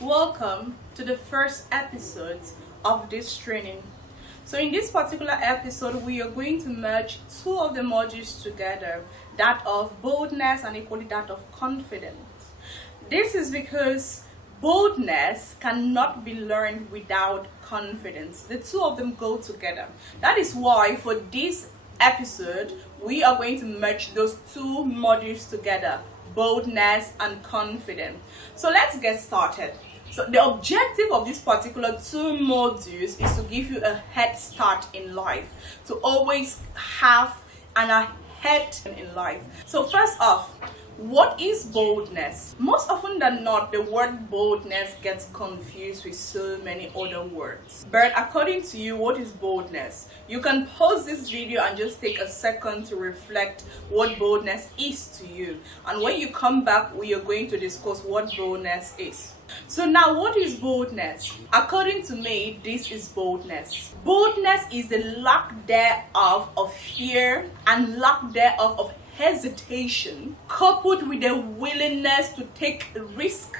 Welcome to the first episode of this training. So in this particular episode, we are going to merge two of the modules together, that of boldness and equally that of confidence. This is because boldness cannot be learned without confidence. The two of them go together. That is why for this episode, we are going to merge those two modules together, boldness and confidence. So let's get started. So the objective of this particular two modules is to give you a head start in life, to always have an ahead in life. So first off, what is boldness? Most often than not, the word boldness gets confused with so many other words. But according to you, what is boldness? You can pause this video and just take a second to reflect what boldness is to you. And when you come back, we are going to discuss what boldness is. So now, what is boldness? According to me, this is boldness. Boldness is the lack thereof of fear and lack thereof of hesitation, coupled with a willingness to take risk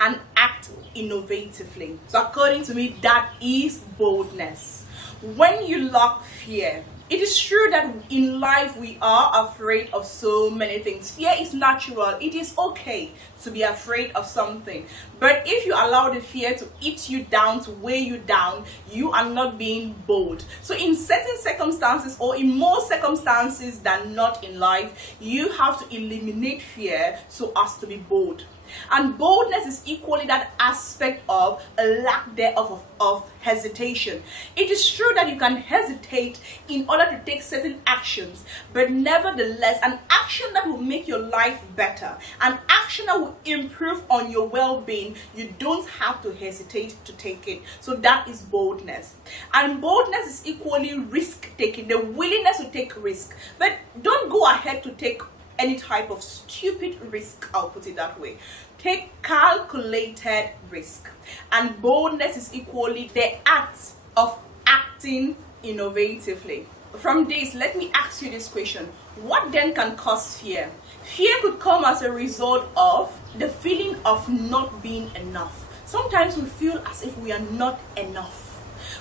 and act innovatively. So according to me, that is boldness. When you lack fear, it is true that in life we are afraid of so many things. Fear is natural. It is okay to be afraid of something. But if you allow the fear to eat you down, to weigh you down, you are not being bold. So in certain circumstances, or in more circumstances than not in life, you have to eliminate fear so as to be bold. And boldness is equally that aspect of a lack thereof of hesitation. It is true that you can hesitate in order to take certain actions, but nevertheless, an action that will make your life better, an action that will improve on your well-being, you don't have to hesitate to take it. So that is boldness. And boldness is equally risk-taking, the willingness to take risk. But don't go ahead to take any type of stupid risk, I'll put it that way. Take calculated risk. And boldness is equally the act of acting innovatively. From this, let me ask you this question. What then can cause fear? Fear could come as a result of the feeling of not being enough. Sometimes we feel as if we are not enough.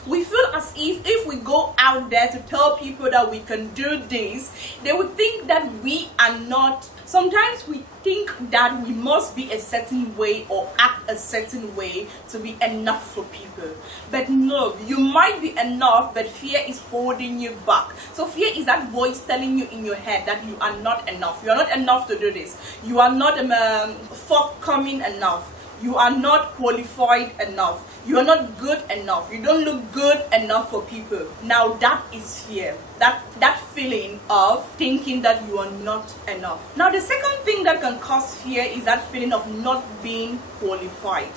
We feel as if we go out there to tell people that we can do this, they would think that we are not. Sometimes we think that we must be a certain way or act a certain way to be enough for people. But no, you might be enough, but fear is holding you back. So fear is that voice telling you in your head that you are not enough. You are not enough to do this. You are not forthcoming enough. You are not qualified enough. You are not good enough. You don't look good enough for people. Now that is fear. That feeling of thinking that you are not enough. Now the second thing that can cause fear is that feeling of not being qualified.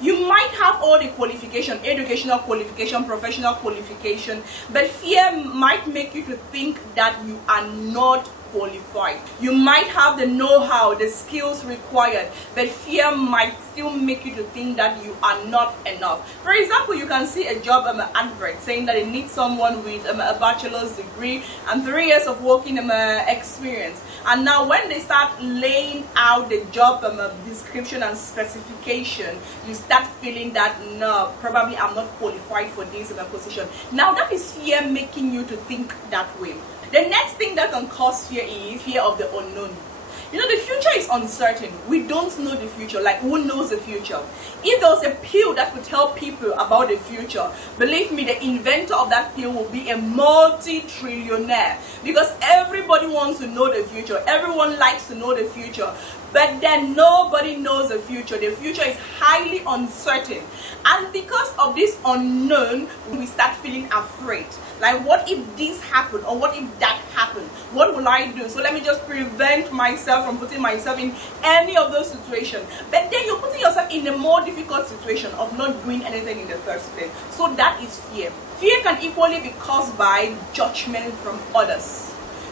You might have all the qualification, educational qualification, professional qualification, but fear might make you to think that you are not qualified. You might have the know-how, the skills required, but fear might still make you to think that you are not enough. For example, you can see a job advert saying that it needs someone with a bachelor's degree and 3 years of working experience. And now when they start laying out the job description and specification, you start feeling that no, probably I'm not qualified for this position. Now that is fear making you to think that way. The next thing that can cause fear is fear of the unknown. You know, the future is uncertain. We don't know the future. Like, who knows the future? If there was a pill that could tell people about the future, believe me, the inventor of that pill will be a multi-trillionaire, because everybody wants to know the future. Everyone likes to know the future. But then nobody knows the future. The future is highly uncertain. And because of this unknown, we start feeling afraid. Like, what if this happened? Or what if that happened? What will I do? So let me just prevent myself from putting myself in any of those situations. But then you're putting yourself in a more difficult situation of not doing anything in the first place. So that is fear. Fear can equally be caused by judgment from others.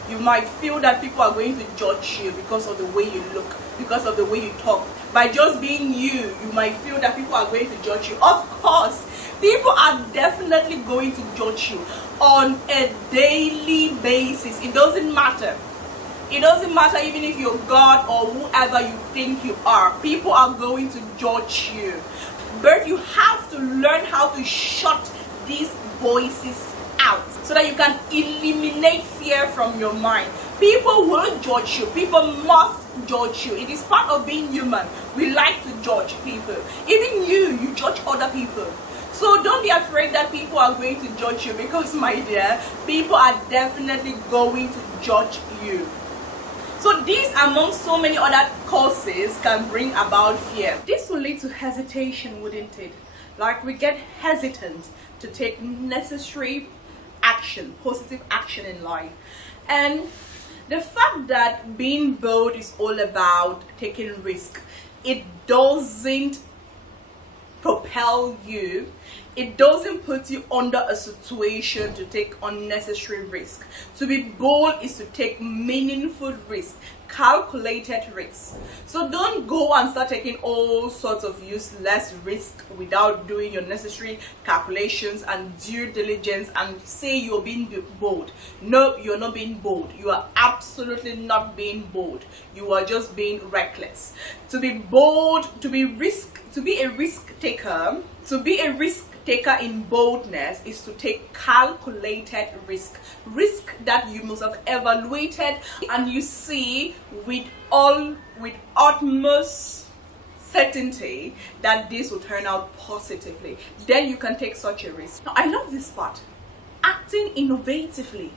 You might feel that people are going to judge you because of the way you look, because of the way you talk. By just being you, you might feel that people are going to judge you. Of course, people are definitely going to judge you on a daily basis. It doesn't matter. It doesn't matter even if you're God or whoever you think you are. People are going to judge you. But you have to learn how to shut these voices out so that you can eliminate fear from your mind. People will judge you. People must judge you. It is part of being human. We like to judge people. Even you judge other people. So don't be afraid that people are going to judge you, because my dear, people are definitely going to judge you. So these, among so many other causes, can bring about fear. This will lead to hesitation, wouldn't it? Like, we get hesitant to take necessary action, positive action in life. And the fact that being bold is all about taking risk, it doesn't propel you. It doesn't put you under a situation to take unnecessary risk. To be bold is to take meaningful risk, calculated risk. So don't go and start taking all sorts of useless risk without doing your necessary calculations and due diligence and say you're being bold. No, you're not being bold. You are absolutely not being bold. You are just being reckless. To be bold, to be a risk taker, in boldness is to take calculated risk that you must have evaluated and you see with utmost certainty that this will turn out positively. Then you can take such a risk. Now, I love this part. Acting innovatively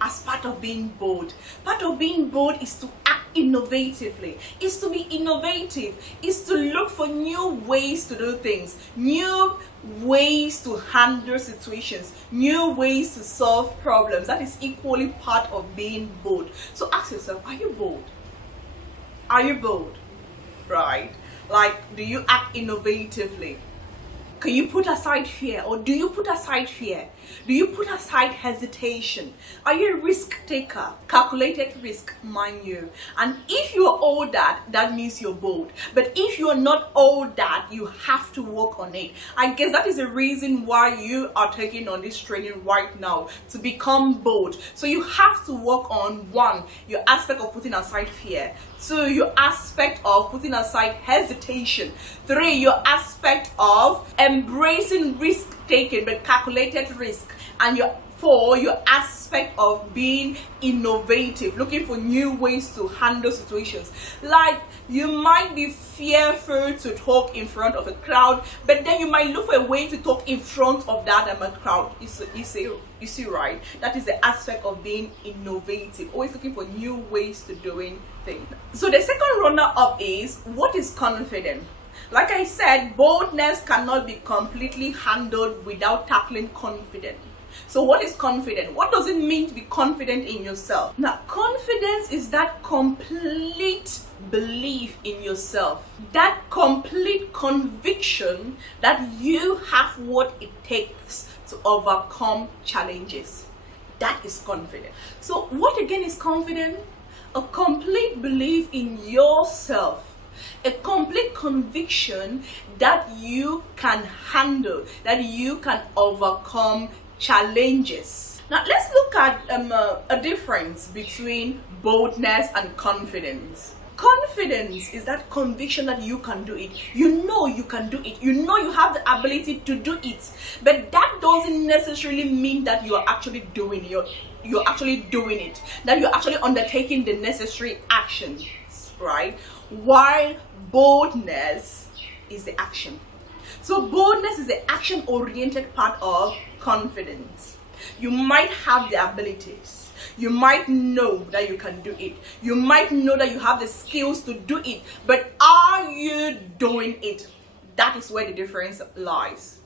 as part of being bold. Part of being bold is to act innovatively, is to be innovative, is to look for new ways to do things, new ways to handle situations, new ways to solve problems. That is equally part of being bold. So ask yourself, are you bold? Are you bold? Right? Like, do you act innovatively? Can you put aside fear, or do you put aside fear? Do you put aside hesitation? Are you a risk taker? Calculated risk, mind you. And if you are all that, that means you're bold. But if you are not all that, you have to work on it. I guess that is the reason why you are taking on this training right now, to become bold. So you have to work on, one, your aspect of putting aside fear. Two, your aspect of putting aside hesitation. Three, your aspect of embracing risk taking, but calculated risk. And four, your aspect of being innovative, looking for new ways to handle situations. Like, you might be fearful to talk in front of a crowd, but then you might look for a way to talk in front of that crowd. You see, right? That is the aspect of being innovative, always looking for new ways to doing things. So the second runner up is, what is confident? Like I said, boldness cannot be completely handled without tackling confidence. So what is confident? What does it mean to be confident in yourself? Now, confidence is that complete belief in yourself, that complete conviction that you have what it takes to overcome challenges. That is confident. So what again is confident? A complete belief in yourself. A complete conviction that you can handle, that you can overcome challenges. Now let's look at a difference between boldness and confidence. Confidence is that conviction that you can do it. You know you can do it. You know you have the ability to do it. But that doesn't necessarily mean that you are actually doing it. You're actually doing it. That you're actually undertaking the necessary actions, right? While boldness is the action. So boldness is the action-oriented part of confidence. You might have the abilities. You might know that you can do it. You might know that you have the skills to do it. But are you doing it? That is where the difference lies.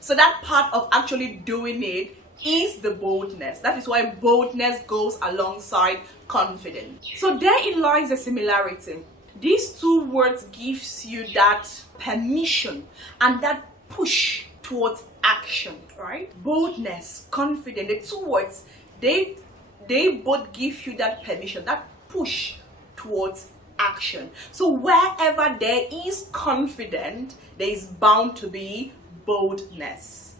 So that part of actually doing it is the boldness. That is why boldness goes alongside confidence. So therein lies the similarity. These two words gives you that permission and that push towards action, right? Boldness, confidence, the two words, they both give you that permission, that push towards action. So wherever there is confidence, there is bound to be boldness.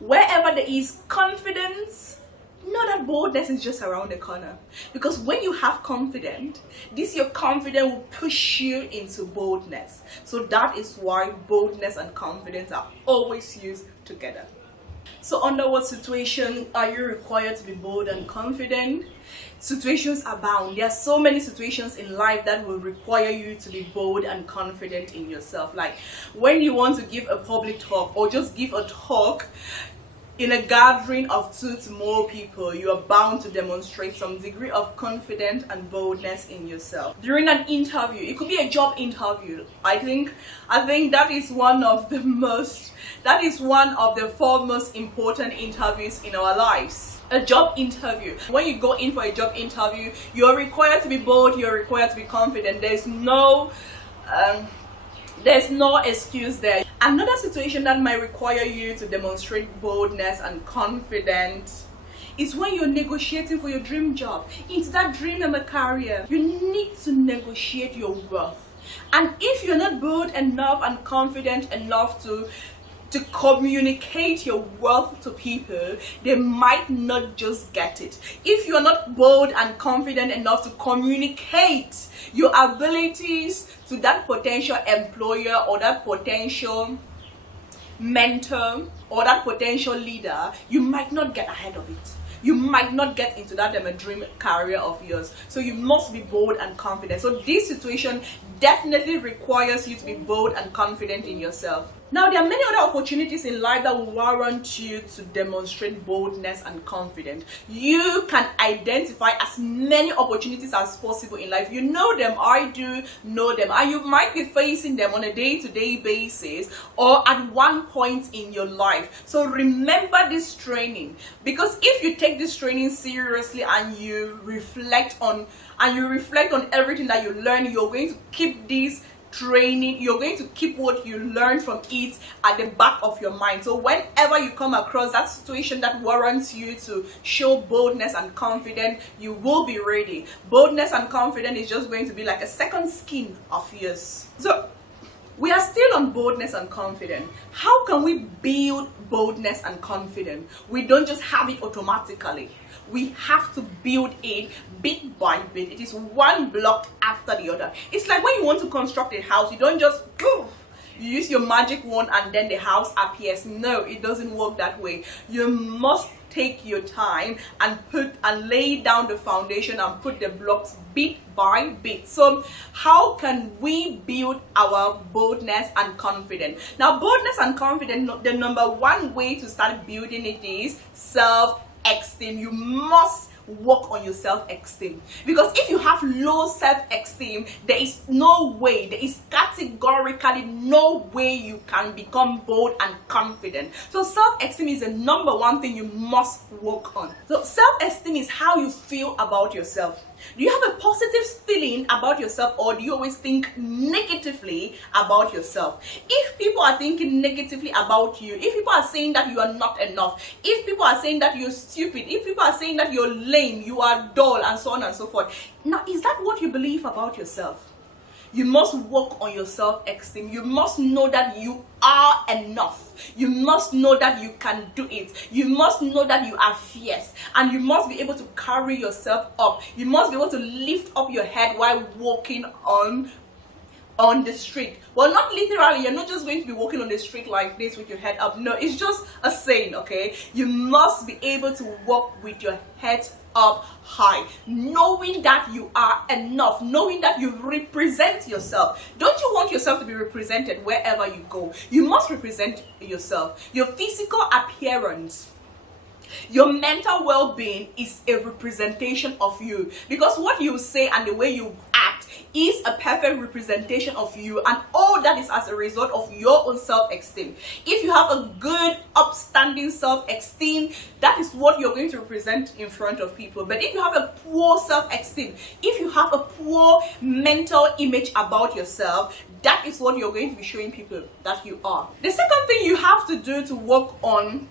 Wherever there is confidence, know that boldness is just around the corner. Because when you have confidence, your confidence will push you into boldness. So that is why boldness and confidence are always used together. So under what situation are you required to be bold and confident? Situations abound. There are so many situations in life that will require you to be bold and confident in yourself. Like when you want to give a public talk or just give a talk in a gathering of 2 to more people, you are bound to demonstrate some degree of confidence and boldness in yourself. During an interview, it could be a job interview. I think that is one of the four most important interviews in our lives. A job interview. When you go in for a job interview, you're required to be bold, you're required to be confident. There's no excuse there. Another situation that might require you to demonstrate boldness and confidence is when you're negotiating for your dream job, into that dream of a career. You need to negotiate your worth. And if you're not bold enough and confident enough to communicate your worth to people, they might not just get it. If you're not bold and confident enough to communicate your abilities to that potential employer or that potential mentor or that potential leader, you might not get ahead of it. You might not get into that dream career of yours. So you must be bold and confident. So this situation definitely requires you to be bold and confident in yourself. Now, there are many other opportunities in life that will warrant you to demonstrate boldness and confidence. You can identify as many opportunities as possible in life. You know them, I do know them, and you might be facing them on a day-to-day basis or at one point in your life. So remember this training, because if you take this training seriously and you reflect on everything that you learn, you're going to keep this training, you're going to keep what you learn from it at the back of your mind. So whenever you come across that situation that warrants you to show boldness and confidence, you will be ready. Boldness and confidence is just going to be like a second skin of yours. So we are still on boldness and confidence. How can we build boldness and confidence? We don't just have it automatically. We have to build it bit by bit. It is one block after the other. It's like when you want to construct a house, you don't just poof, you use your magic wand and then the house appears. No, it doesn't work that way. You must take your time and lay down the foundation and put the blocks bit by bit. So how can we build our boldness and confidence? Now, boldness and confidence, the number one way to start building it is self-esteem. You must work on your self-esteem, because if you have low self-esteem, there is categorically no way you can become bold and confident. So self-esteem is the number one thing you must work on. So self-esteem is how you feel about yourself. Do you have a positive feeling about yourself, or do you always think negatively about yourself? If people are thinking negatively about you, if people are saying that you are not enough, if people are saying that you're stupid, if people are saying that you're lame, you are dull, and so on and so forth, now is that what you believe about yourself? You must work on your self-esteem. You must know that you are enough. You must know that you can do it. You must know that you are fierce. And you must be able to carry yourself up. You must be able to lift up your head while walking on the street. Well, not literally. You're not just going to be walking on the street like this with your head up. No, it's just a saying, okay? You must be able to walk with your head up high, knowing that you are enough, knowing that you represent yourself. Don't you want yourself to be represented wherever you go? You must represent yourself. Your physical appearance, your mental well-being is a representation of you, because what you say and the way you act is a perfect representation of you, and all that is as a result of your own self-esteem. If you have a good upstanding self-esteem, that is what you're going to represent in front of people. But if you have a poor self-esteem, if you have a poor mental image about yourself, that is what you're going to be showing people that you are. The second thing you have to do to work on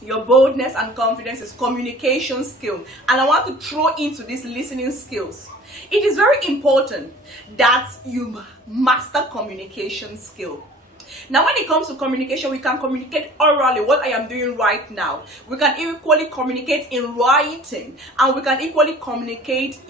your boldness and confidence is communication skill. And I want to throw into these listening skills. It is very important that you master communication skill. Now, when it comes to communication, we can communicate orally, what I am doing right now. We can equally communicate in writing, and we can equally communicate,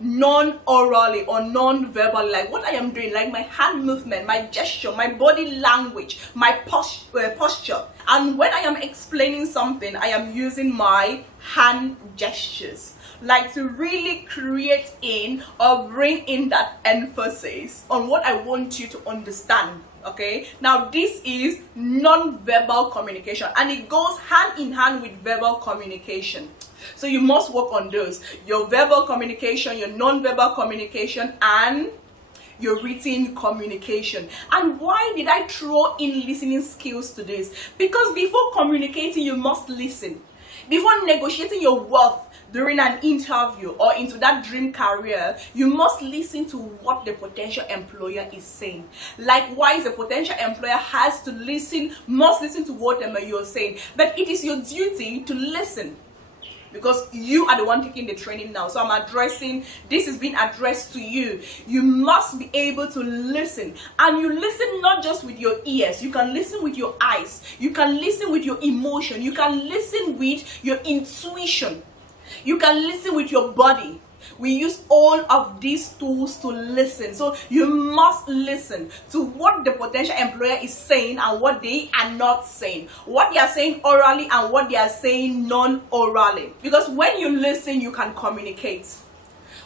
non-orally or non-verbally, like what I am doing, like my hand movement, my gesture, my body language, my posture. And when I am explaining something, I am using my hand gestures, like to really create in or bring in that emphasis on what I want you to understand. Okay, now this is non-verbal communication, and it goes hand in hand with verbal communication. So you must work on those: your verbal communication, your non-verbal communication, and your written communication. And why did I throw in listening skills to this? Because before communicating, you must listen. Before negotiating your worth during an interview or into that dream career, you must listen to what the potential employer is saying. Likewise, the potential employer must listen to what you're saying. But it is your duty to listen, because you are the one taking the training now. So this is being addressed to you. You must be able to listen. And you listen not just with your ears. You can listen with your eyes. You can listen with your emotion. You can listen with your intuition. You can listen with your body. We use all of these tools to listen. So you must listen to what the potential employer is saying and what they are not saying. What they are saying orally and what they are saying non-orally. Because when you listen, you can communicate.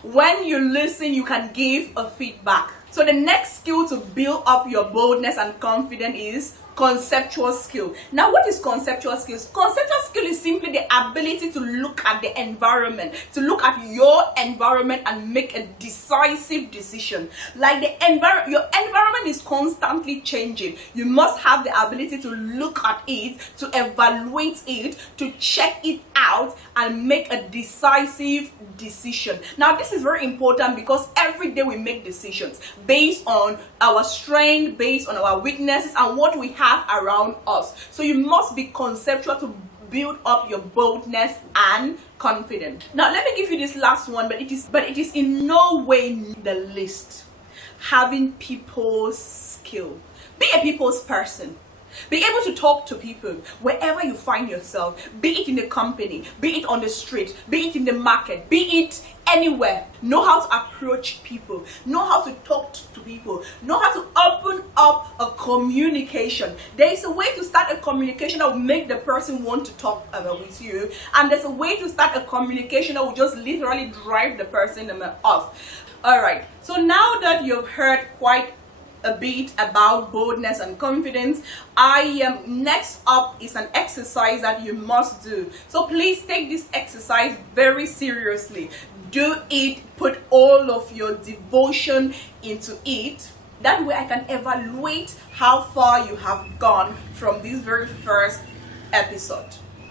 When you listen, you can give a feedback. So the next skill to build up your boldness and confidence is conceptual skill. Now, what is conceptual skills? Conceptual skill is simply the ability to look at the environment, to look at your environment and make a decisive decision. Like your environment is constantly changing. You must have the ability to look at it, to evaluate it, to check it out and make a decisive decision. Now, this is very important because every day we make decisions based on our strength, based on our weaknesses and what we have around us. So you must be conceptual to build up your boldness and confidence. Now, let me give you this last one, but it is in no way the least. Having people's skill. Be a people's person. Be able to talk to people wherever you find yourself, be it in the company, be it on the street, be it in the market, be it anywhere. Know how to approach people, know how to talk to people, know how to open up a communication. There is a way to start a communication that will make the person want to talk with you, and there's a way to start a communication that will just literally drive the person off. All right, so now that you've heard quite a bit about boldness and confidence, next up is an exercise that you must do. So please take this exercise very seriously. Do it, put all of your devotion into it. That way I can evaluate how far you have gone from this very first episode.